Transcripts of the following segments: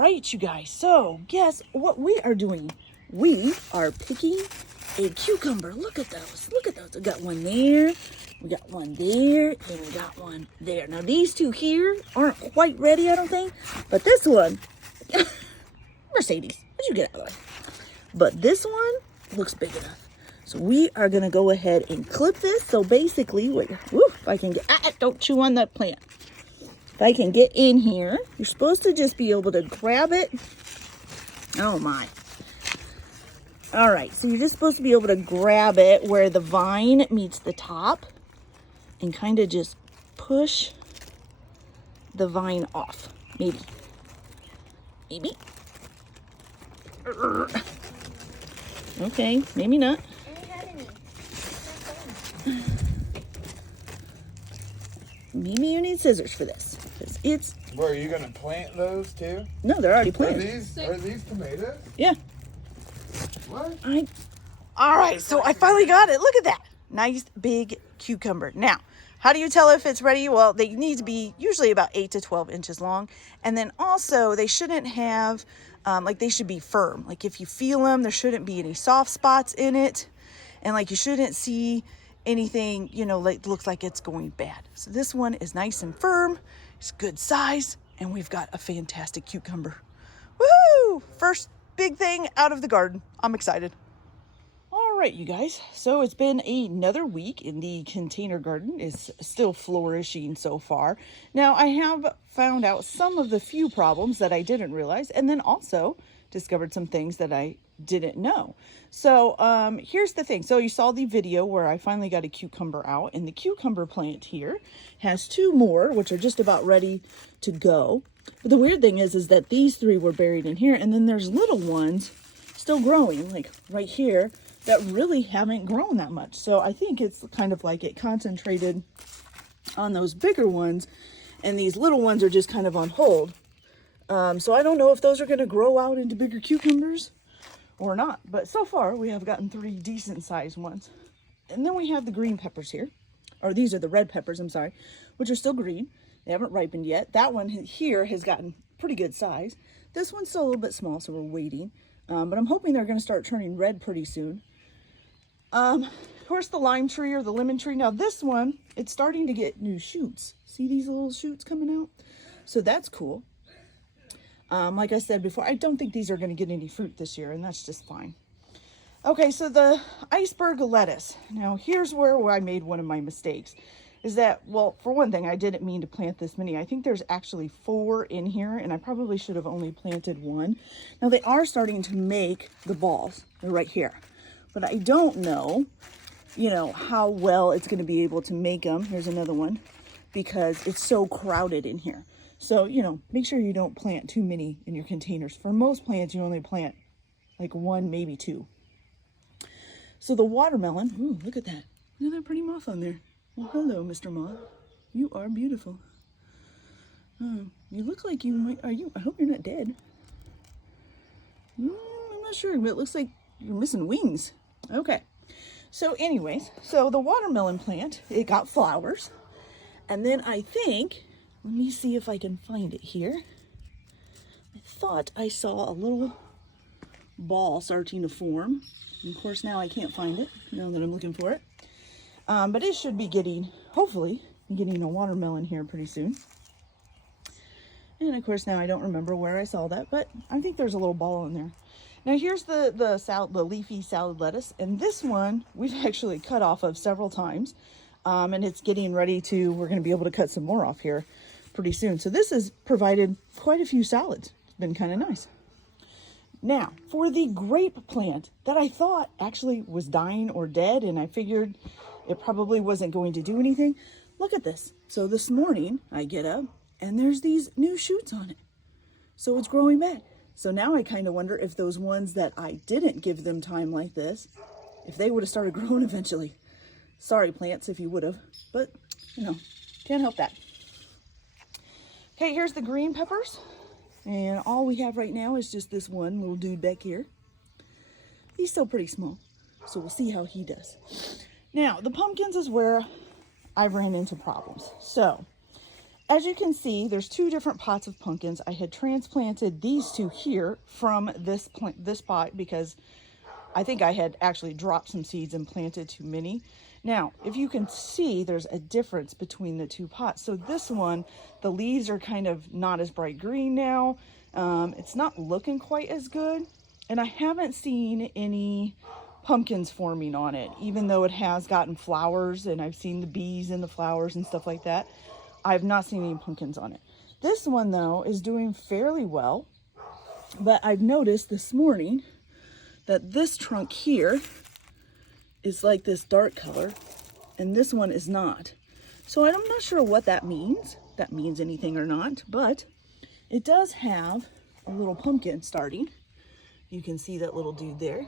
right, you guys. So guess what we are doing? We are picking a cucumber. Look at those. Look at those. We got one there. We got one there. And we got one there. Now these two here aren't quite ready, I don't think. But this one, Mercedes, what'd you get out of there? But this one looks big enough. So we are going to go ahead and clip this. So basically, if I can get, don't chew on that plant. If I can get in here, you're supposed to just be able to grab it. Oh my. All right, so you're just supposed to be able to grab it where the vine meets the top and kind of just push the vine off. Maybe. Maybe. Okay, maybe not. Maybe you need scissors for this. It's. Where are you gonna plant those too? No, they're already planted. Are these tomatoes? Yeah. What? All right, so I finally got it. Look at that. Nice big cucumber. Now, how do you tell if it's ready? Well, they need to be usually about 8 to 12 inches long. And then also they shouldn't have, they should be firm. Like if you feel them, there shouldn't be any soft spots in it. And like you shouldn't see anything, like looks like it's going bad. So this one is nice and firm. It's good size. And we've got a fantastic cucumber. Woohoo! First big thing out of the garden. I'm excited. All right, you guys. So it's been another week in the container garden. It's still flourishing so far. Now I have found out some of the few problems that I didn't realize, and then also discovered some things that I didn't know. So here's the thing. So you saw the video where I finally got a cucumber out, and the cucumber plant here has 2 more, which are just about ready to go. But the weird thing is that these 3 were buried in here, and then there's little ones still growing, like right here, that really haven't grown that much. So I think it's kind of like it concentrated on those bigger ones, and these little ones are just kind of on hold. So I don't know if those are going to grow out into bigger cucumbers or not. But so far, we have gotten 3 decent sized ones. And then we have the green peppers here. Or these are the red peppers, I'm sorry, which are still green. They haven't ripened yet. That one here has gotten pretty good size. This one's still a little bit small, so we're waiting. But I'm hoping they're going to start turning red pretty soon. Of course, the lime tree or the lemon tree. Now this one, it's starting to get new shoots. See these little shoots coming out? So that's cool. Like I said before, I don't think these are going to get any fruit this year, and that's just fine. Okay, so the iceberg lettuce. Now here's where I made one of my mistakes. Is that, well, for one thing, I didn't mean to plant this many. I think there's actually 4 in here, and I probably should have only planted 1. Now they are starting to make the balls. They're right here. But I don't know, how well it's going to be able to make them. Here's another one, because it's so crowded in here. So, make sure you don't plant too many in your containers. For most plants, you only plant like 1, maybe 2. So the watermelon, ooh, look at that. Look at that pretty moth on there. Well, hello, Mr. Moth. You are beautiful. Oh, you look like you might, I hope you're not dead. I'm not sure, but it looks like you're missing wings. Okay. So anyways, so the watermelon plant, it got flowers. And then I think, let me see if I can find it here. I thought I saw a little ball starting to form. And of course, now I can't find it, now that I'm looking for it. But it should be hopefully, getting a watermelon here pretty soon. And of course, now I don't remember where I saw that, but I think there's a little ball in there. Now here's the leafy salad lettuce, and this one we've actually cut off of several times, and it's getting ready to, we're going to be able to cut some more off here pretty soon. So this has provided quite a few salads. It's been kind of nice. Now, for the grape plant that I thought actually was dying or dead, and I figured it probably wasn't going to do anything, look at this. So this morning I get up and there's these new shoots on it. So it's growing back. So now I kind of wonder if those ones that I didn't give them time like this, if they would have started growing eventually. Sorry, plants, if you would have, but can't help that. Okay, here's the green peppers. And all we have right now is just this one little dude back here. He's still pretty small, so we'll see how he does. Now, the pumpkins is where I've ran into problems. So, as you can see, there's two different pots of pumpkins. I had transplanted these two here from this pot because I think I had actually dropped some seeds and planted too many. Now, if you can see, there's a difference between the two pots. So this one, the leaves are kind of not as bright green now. It's not looking quite as good. And I haven't seen any pumpkins forming on it, even though it has gotten flowers and I've seen the bees in the flowers and stuff like that. I've not seen any pumpkins on it. This one, though, is doing fairly well. But I've noticed this morning that this trunk here is like this dark color and this one is not. So I'm not sure what that means, if that means anything or not, but it does have a little pumpkin starting. You can see that little dude there.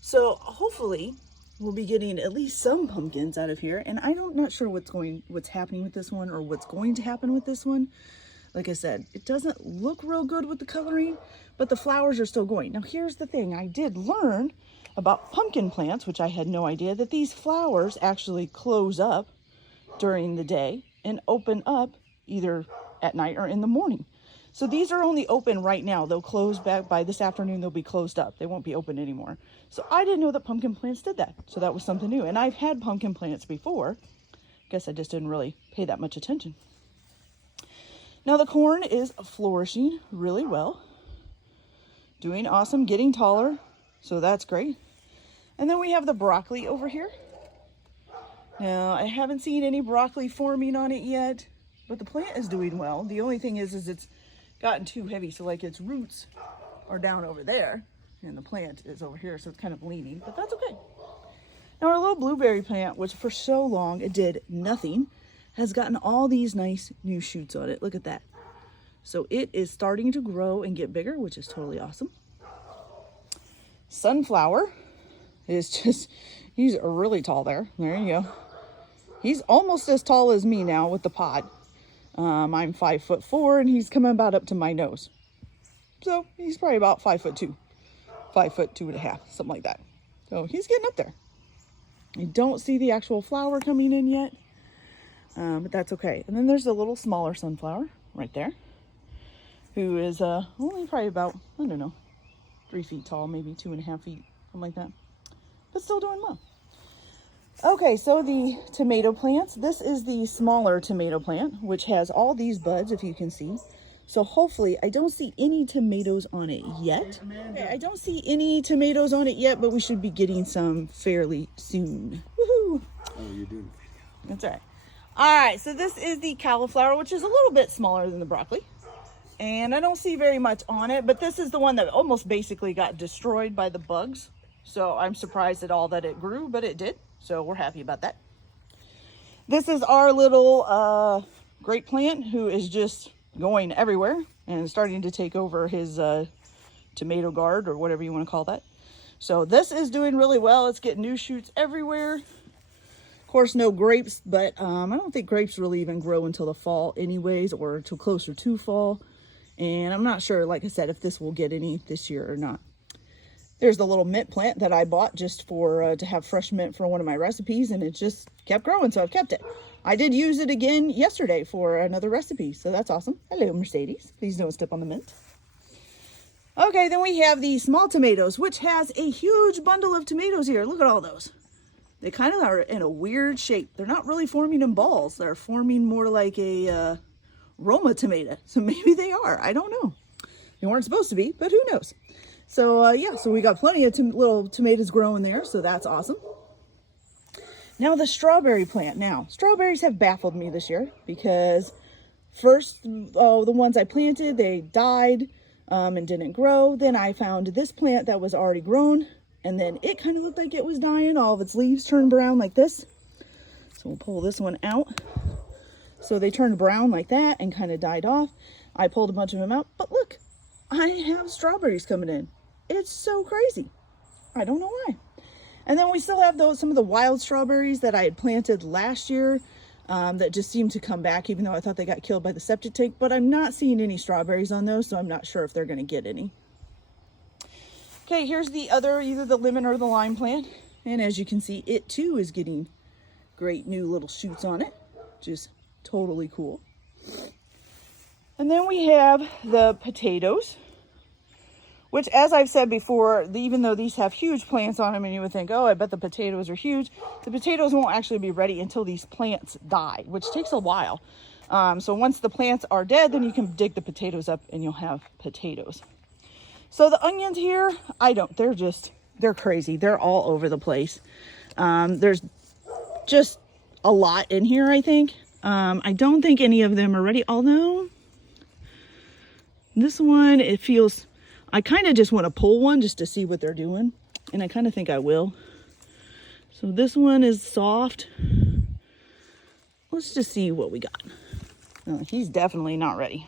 So hopefully we'll be getting at least some pumpkins out of here. And I'm not sure what's happening with this one or what's going to happen with this one. Like I said, it doesn't look real good with the coloring, but the flowers are still going. Now here's the thing, I did learn about pumpkin plants, which I had no idea, that these flowers actually close up during the day and open up either at night or in the morning. So these are only open right now. They'll close back by this afternoon. They'll be closed up. They won't be open anymore. So I didn't know that pumpkin plants did that. So that was something new. And I've had pumpkin plants before. Guess I just didn't really pay that much attention. Now the corn is flourishing really well. Doing awesome, getting taller. So that's great. And then we have the broccoli over here. Now I haven't seen any broccoli forming on it yet, but the plant is doing well. The only thing is it's gotten too heavy. So like its roots are down over there and the plant is over here. So it's kind of leaning, but that's okay. Now our little blueberry plant, which for so long it did nothing, has gotten all these nice new shoots on it. Look at that. So it is starting to grow and get bigger, which is totally awesome. Sunflower is just, he's really tall there. There you go. He's almost as tall as me now with the pot. I'm 5'4" and he's coming about up to my nose. So he's probably about 5'2", 5'2.5", something like that. So he's getting up there. I don't see the actual flower coming in yet, but that's okay. And then there's a little smaller sunflower right there, who is only probably about, I don't know, 3 feet tall, maybe 2.5 feet, something like that, but still doing well. Okay, so the tomato plants, this is the smaller tomato plant, which has all these buds, if you can see. So hopefully, I don't see any tomatoes on it yet. Okay, I don't see any tomatoes on it yet, but we should be getting some fairly soon. Woohoo! Oh, you do. That's all right. All right, so this is the cauliflower, which is a little bit smaller than the broccoli. And I don't see very much on it, but this is the one that almost basically got destroyed by the bugs. So I'm surprised at all that it grew, but it did. So we're happy about that. This is our little grape plant who is just going everywhere and starting to take over his tomato guard or whatever you want to call that. So this is doing really well. It's getting new shoots everywhere. Of course, no grapes, but I don't think grapes really even grow until the fall anyways, or until closer to fall. And I'm not sure, like I said, if this will get any this year or not. There's the little mint plant that I bought just for to have fresh mint for one of my recipes, and it just kept growing, so I've kept it. I did use it again yesterday for another recipe, so that's awesome. Hello, Mercedes. Please don't step on the mint. Okay, then we have the small tomatoes, which has a huge bundle of tomatoes here. Look at all those. They kind of are in a weird shape. They're not really forming in balls. They're forming more like a Roma tomato. So maybe they are. I don't know. They weren't supposed to be, but who knows? So yeah, so we got plenty of little tomatoes growing there, so that's awesome. Now the strawberry plant. Now, strawberries have baffled me this year because first, the ones I planted, they died and didn't grow. Then I found this plant that was already grown, and then it kind of looked like it was dying. All of its leaves turned brown like this. So we'll pull this one out. So they turned brown like that and kind of died off. I pulled a bunch of them out, but look, I have strawberries coming in. It's so crazy. I don't know why. And then we still have some of the wild strawberries that I had planted last year that just seem to come back, even though I thought they got killed by the septic tank. But I'm not seeing any strawberries on those, so I'm not sure if they're going to get any. Okay, here's the other, either the lemon or the lime plant. And as you can see, it too is getting great new little shoots on it, which is totally cool. And then we have the potatoes, which, as I've said before, even though these have huge plants on them and you would think, oh, I bet the potatoes are huge, the potatoes won't actually be ready until these plants die, which takes a while. So once the plants are dead, then you can dig the potatoes up and you'll have potatoes. So the onions here, they're crazy. They're all over the place. There's just a lot in here, I think. I don't think any of them are ready, although this one, I kind of just want to pull one just to see what they're doing. And I kind of think I will. So this one is soft. Let's just see what we got. Oh, he's definitely not ready.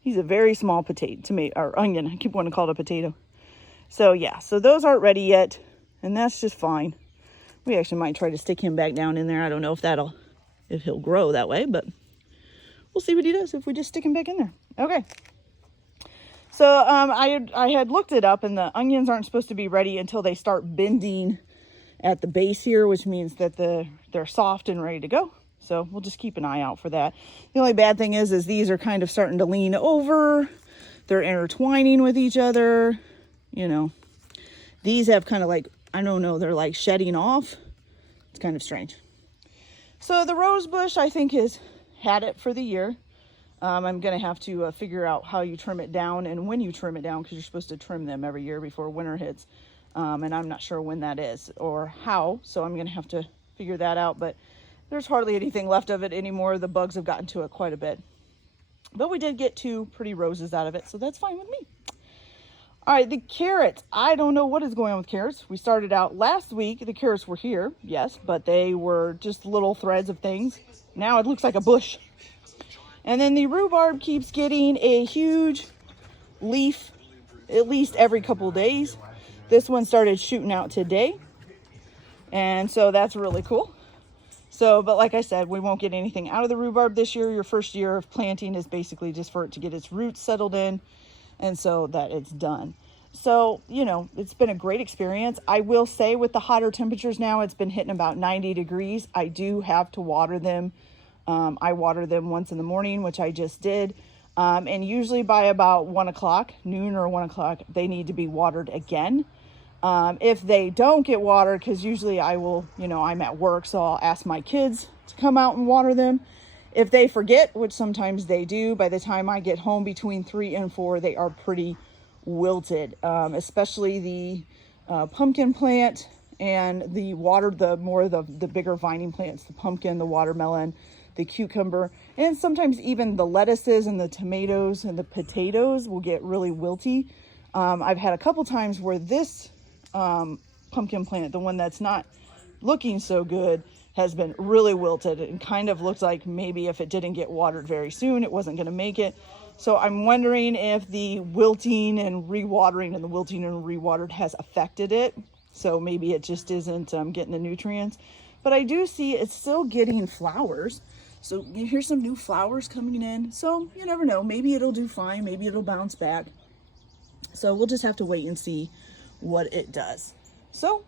He's a very small tomato or onion. I keep wanting to call it a potato. So yeah, so those aren't ready yet, and that's just fine. We actually might try to stick him back down in there. I don't know if he'll grow that way, but we'll see what he does if we just stick him back in there. Okay. So I had looked it up, and the onions aren't supposed to be ready until they start bending at the base here, which means that they're soft and ready to go. So we'll just keep an eye out for that. The only bad thing is these are kind of starting to lean over. They're intertwining with each other. You know, these have kind of like, I don't know, they're like shedding off. It's kind of strange. So the rose bush, I think, has had it for the year. I'm going to have to figure out how you trim it down and when you trim it down, because you're supposed to trim them every year before winter hits. And I'm not sure when that is or how. So I'm going to have to figure that out. But there's hardly anything left of it anymore. The bugs have gotten to it quite a bit. But we did get 2 pretty roses out of it, so that's fine with me. All right, the carrots. I don't know what is going on with carrots. We started out last week. The carrots were here, yes, but they were just little threads of things. Now it looks like a bush. And then the rhubarb keeps getting a huge leaf at least every couple of days. This one started shooting out today. And so that's really cool. So, but like I said, we won't get anything out of the rhubarb this year. Your first year of planting is basically just for it to get its roots settled in, and so that it's done. So, you know, it's been a great experience. I will say with the hotter temperatures now, it's been hitting about 90 degrees. I do have to water them. I water them once in the morning, which I just did. And usually by about 1 o'clock, noon or 1 o'clock, they need to be watered again. If they don't get watered, because usually I will, you know, I'm at work, so I'll ask my kids to come out and water them. If they forget, which sometimes they do, by the time I get home between 3 and 4, they are pretty wilted, especially the pumpkin plant and the bigger vining plants, the pumpkin, the watermelon, the cucumber, and sometimes even the lettuces and the tomatoes and the potatoes will get really wilty. I've had a couple times where this pumpkin plant, the one that's not looking so good, has been really wilted and kind of looks like maybe if it didn't get watered very soon, it wasn't going to make it. So I'm wondering if the wilting and rewatering and the wilting and rewatered has affected it. So maybe it just isn't getting the nutrients. But I do see it's still getting flowers. So here's some new flowers coming in. So you never know. Maybe it'll do fine. Maybe it'll bounce back. So we'll just have to wait and see what it does. So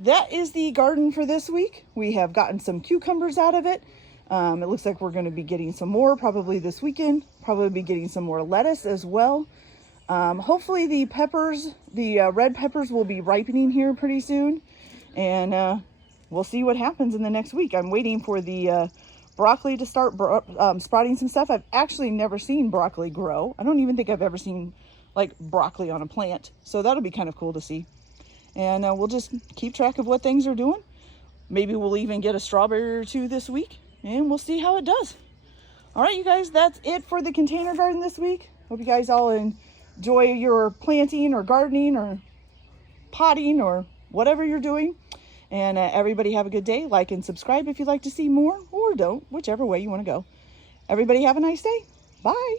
that is the garden for this week. We have gotten some cucumbers out of it. It looks like we're going to be getting some more probably this weekend. Probably be getting some more lettuce as well. Hopefully the peppers, the red peppers, will be ripening here pretty soon. And we'll see what happens in the next week. I'm waiting for the broccoli to start sprouting some stuff. I've actually never seen broccoli grow. I don't even think I've ever seen like broccoli on a plant. So that'll be kind of cool to see. And we'll just keep track of what things are doing. Maybe we'll even get a strawberry or 2 this week, and we'll see how it does. All right, you guys, that's it for the container garden this week. Hope you guys all enjoy your planting or gardening or potting or whatever you're doing. And everybody have a good day. Like and subscribe if you'd like to see more, or don't, whichever way you want to go. Everybody have a nice day. Bye.